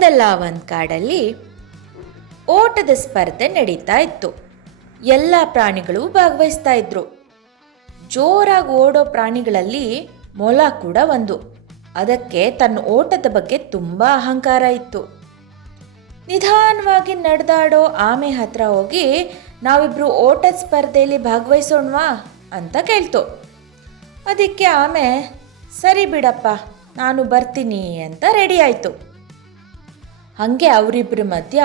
ಒಂದಲ್ಲ ಒಂದು ಕಾಡಲ್ಲಿ ಓಟದ ಸ್ಪರ್ಧೆ ನಡೀತಾ ಇತ್ತು. ಎಲ್ಲ ಪ್ರಾಣಿಗಳು ಭಾಗವಹಿಸ್ತಾ ಇದ್ರು. ಜೋರಾಗಿ ಓಡೋ ಪ್ರಾಣಿಗಳಲ್ಲಿ ಮೊಲ ಕೂಡ ಒಂದು. ಅದಕ್ಕೆ ತನ್ನ ಓಟದ ಬಗ್ಗೆ ತುಂಬ ಅಹಂಕಾರ ಇತ್ತು. ನಿಧಾನವಾಗಿ ನಡೆದಾಡೋ ಆಮೆ ಹತ್ರ ಹೋಗಿ, ನಾವಿಬ್ರು ಓಟದ ಸ್ಪರ್ಧೆಯಲ್ಲಿ ಭಾಗವಹಿಸೋಣವಾ? ಅಂತ ಕೇಳ್ತು. ಅದಕ್ಕೆ ಆಮೆ, ಸರಿ ಬಿಡಪ್ಪ, ನಾನು ಬರ್ತೀನಿ ಅಂತ ರೆಡಿ ಆಯಿತು. ಹಾಗೆ ಅವರಿಬ್ಬರ ಮಧ್ಯ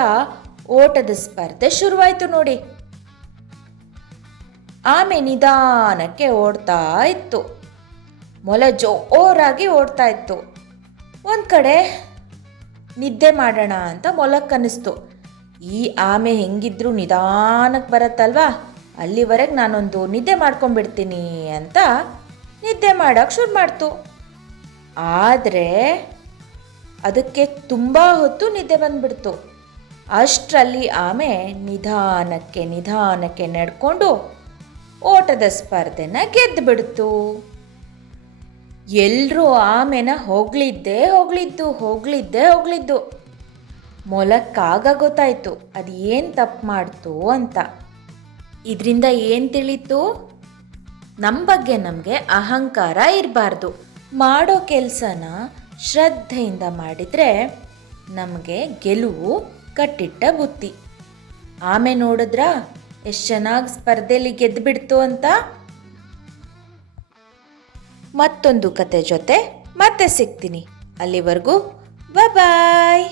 ಓಟದ ಸ್ಪರ್ಧೆ ಶುರುವಾಯಿತು ನೋಡಿ. ಆಮೆ ನಿಧಾನಕ್ಕೆ ಓಡ್ತಾ ಇತ್ತು. ಮೊಲ ಜೋರಾಗಿ ಓಡ್ತಾ ಇತ್ತು. ಒಂದು ಕಡೆ ನಿದ್ದೆ ಮಾಡೋಣ ಅಂತ ಮೊಲಕ್ಕನ್ನಿಸ್ತು. ಈ ಆಮೆ ಹೆಂಗಿದ್ರು ನಿಧಾನಕ್ಕೆ ಬರುತ್ತಲ್ವಾ? ಅಲ್ಲಿವರೆಗೆ ನಾನೊಂದು ನಿದ್ದೆ ಮಾಡ್ಕೊಂಡ್ಬಿಡ್ತೀನಿ ಅಂತ ನಿದ್ದೆ ಮಾಡೋಕ್ಕೆ ಶುರು ಮಾಡ್ತು. ಆದರೆ ಅದಕ್ಕೆ ತುಂಬ ಹೊತ್ತು ನಿದ್ದೆ ಬಂದ್ಬಿಡ್ತು. ಅಷ್ಟರಲ್ಲಿ ಆಮೆ ನಿಧಾನಕ್ಕೆ ನಿಧಾನಕ್ಕೆ ನಡ್ಕೊಂಡು ಓಟದ ಸ್ಪರ್ಧೆನ ಗೆದ್ದುಬಿಡ್ತು ಎಲ್ಲರೂ ಆಮೆನ ಹೊಗಳಿದ್ದೇ ಹೊಗಳಿದ್ದು ಹೊಗಳಿದ್ದೇ ಹೊಗಳಿದ್ದು ಮೊಲಕ್ಕಾಗ ಗೊತ್ತಾಯ್ತು, ಅದು ಏನು ತಪ್ಪು ಮಾಡ್ತು ಅಂತ. ಇದರಿಂದ ಏನು ತಿಳಿತು? ನಮ್ಮ ಬಗ್ಗೆ ನಮಗೆ ಅಹಂಕಾರ ಇರಬಾರ್ದು. ಮಾಡೋ ಕೆಲಸನ ಶ್ರದ್ಧೆಯಿಂದ ಮಾಡಿದರೆ ನಮಗೆ ಗೆಲುವು ಕಟ್ಟಿಟ್ಟ ಬುತ್ತಿ ಆಮೆ ನೋಡಿದ್ರಾ, ಎಷ್ಟು ಚೆನ್ನಾಗಿ ಸ್ಪರ್ಧೆಯಲ್ಲಿ ಗೆದ್ದುಬಿಡ್ತು ಅಂತ? ಮತ್ತೊಂದು ಕತೆ ಜೊತೆ ಮತ್ತೆ ಸಿಗ್ತೀನಿ. ಅಲ್ಲಿವರೆಗೂ ಬಾಯ್